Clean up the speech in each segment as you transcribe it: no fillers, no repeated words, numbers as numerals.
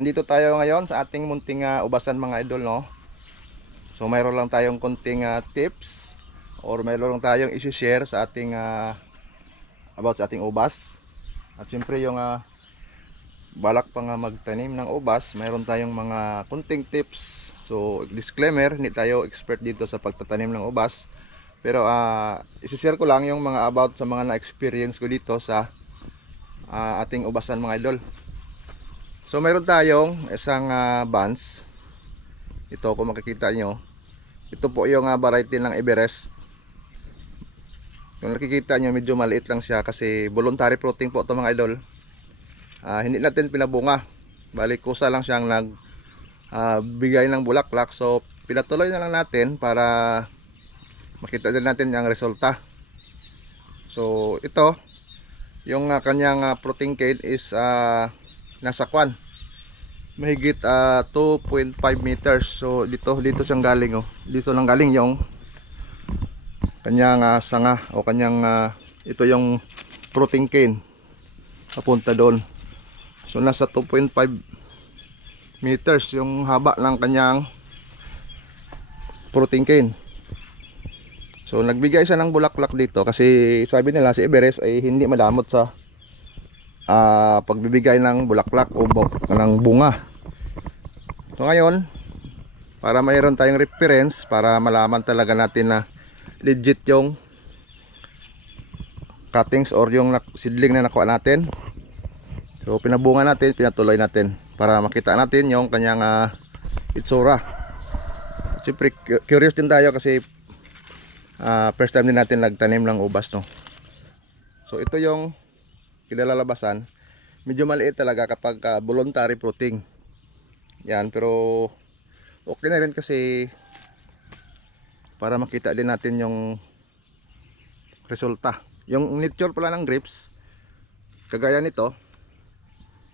Nandito tayo ngayon sa ating munting ubasan mga idol, no? So mayroon lang tayong konting tips or mayroon lang tayong i-share sa ating about sa ating ubas. At siyempre yung balak pa nga magtanim ng ubas, mayroon tayong mga konting tips. So disclaimer, hindi tayo expert dito sa pagtatanim ng ubas. Pero i-share ko lang yung mga about sa mga na-experience ko dito sa ating ubasan mga idol. So mayroon tayong isang buns. Ito kung makikita nyo, ito po yung variety ng Everest. Kung nakikita nyo, medyo maliit lang siya kasi voluntary fruiting po ito mga idol. Hindi natin pinabunga, balik kusa lang siyang bigay ng bulaklak. So pinatuloy na lang natin para makita din natin ang resulta. So ito yung kanyang fruiting cane is nasa kwan, mahigit 2.5 meters. So dito siyang galing, oh. Dito lang galing yung kanyang sanga o kanyang ito yung fruiting cane papunta doon. So nasa 2.5 meters yung haba ng kanyang fruiting cane. So nagbigay siya ng bulaklak dito kasi sabi nila si Everest ay hindi madamot sa pagbibigay ng bulaklak o ng bunga. So ngayon, para mayroon tayong reference, para malaman talaga natin na legit yung cuttings or yung seedling na nakuha natin. So pinabunga natin, pinatuloy natin para makita natin yung kanyang itsura. Siyempre curious din tayo kasi first time din natin nagtanim ng ubas, no. So ito yung kinalalabasan. Medyo maliit talaga kapag voluntary fruiting. Yan, pero okay na rin kasi para makita din natin yung resulta. Yung nature pala ng grapes, kagaya nito,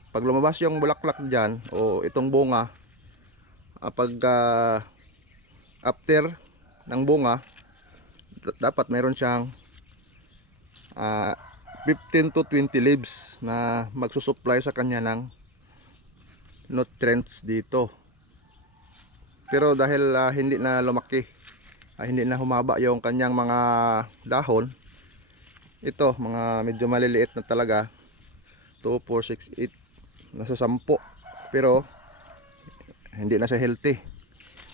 pag lumabas yung bulaklak dyan o itong bunga, pag after ng bunga, dapat meron siyang 15 to 20 leaves na magsusupply sa kanya ng nutrients dito. Pero dahil hindi na lumaki, hindi na humaba yung kanyang mga dahon, ito mga medyo maliliit na talaga, 2, 4, 6, 8, nasa 10. Pero hindi na siya healthy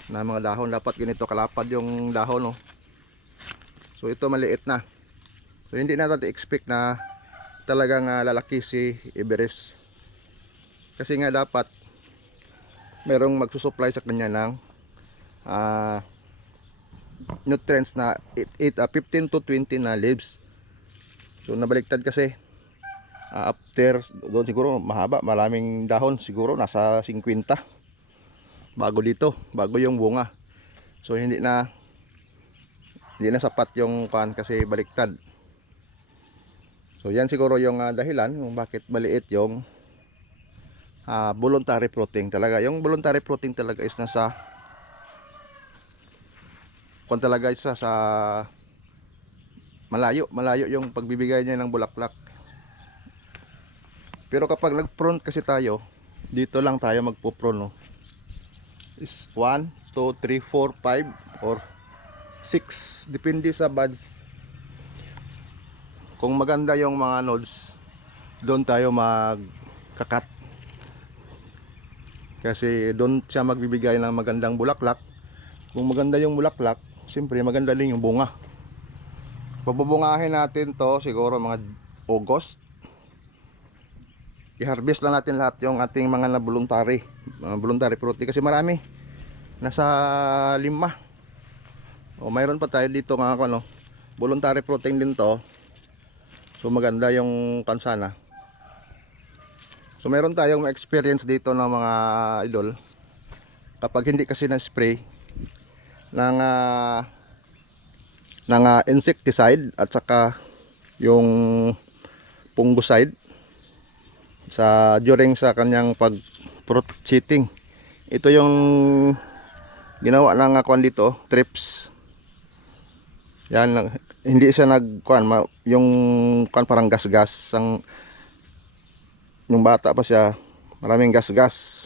na mga dahon. Dapat ganito kalapad yung dahon, no? So ito maliit na. So hindi natin expect na talagang lalaki si Everest. Kasi nga dapat merong magsusupply sa kanya ng nutrients na 15 to 20 na leaves. So nabaliktad kasi, after doon siguro mahaba, maraming dahon, siguro nasa 50 bago dito, bago yung bunga. So hindi na sapat yung kan kasi baliktad. So yan siguro yung dahilan kung bakit maliit yung voluntary fruiting talaga. Yung voluntary fruiting talaga is nasa kung talaga isa sa malayo yung pagbibigay niya ng bulaklak. Pero kapag nag-prune kasi tayo, dito lang tayo magpo-prune, no? Is 1, 2, 3, 4, 5 or 6, depende sa buds. Kung maganda yung mga nodes, doon tayo magkakat. Kasi doon siya magbibigay ng magandang bulaklak. Kung maganda yung bulaklak, siyempre maganda din yung bunga. Pabubungahin natin to siguro mga August. I-harvest lang natin lahat yung ating mga voluntary fruiting kasi marami. Nasa 5. O mayroon pa tayo dito nga ano, voluntary fruiting din to. So maganda yung kansana. So meron tayong experience dito ng mga idol. Kapag hindi kasi na-spray ng insecticide at saka yung fungicide during sa kanyang pag fruit setting. Ito yung ginawa ng kwan dito, trips. Yan, hindi siya nagkuan yung kuan parang gas-gas yung bata pa siya, maraming gas-gas.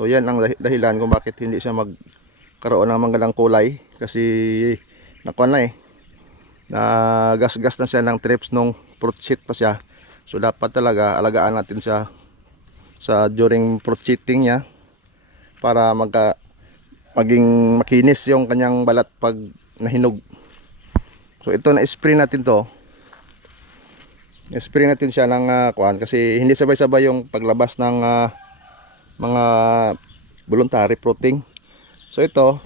So yan ang dahilan kung bakit hindi siya magkaroon ng magandang kulay, kasi nakuha na na gas-gas na siya ng trips nung fruit seed pa siya. So dapat talaga alagaan natin siya sa during fruit seeding niya para maging makinis yung kanyang balat pag nahinog. So ito, na-spray natin to. I-spray natin siya ng kuan kasi hindi sabay-sabay yung paglabas ng mga voluntary fruiting. So ito,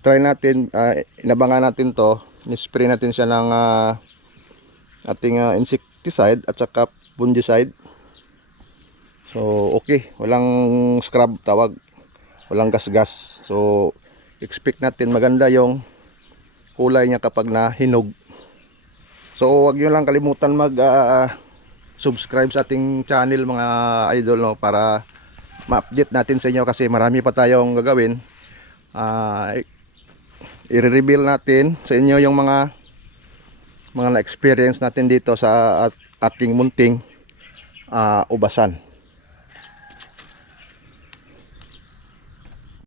try natin, inabangan natin to. Ni-spray natin siya ng ating insecticide at saka fungicide. So okay, walang scrub tawag, walang gas-gas. So expect natin maganda yung kulay niya kapag nahinog. So wag niyo lang kalimutan subscribe sa ating channel mga idol, no, para ma-update natin sa inyo kasi marami pa tayong gagawin. I-reveal natin sa inyo yung mga na-experience natin dito sa ating munting ubasan.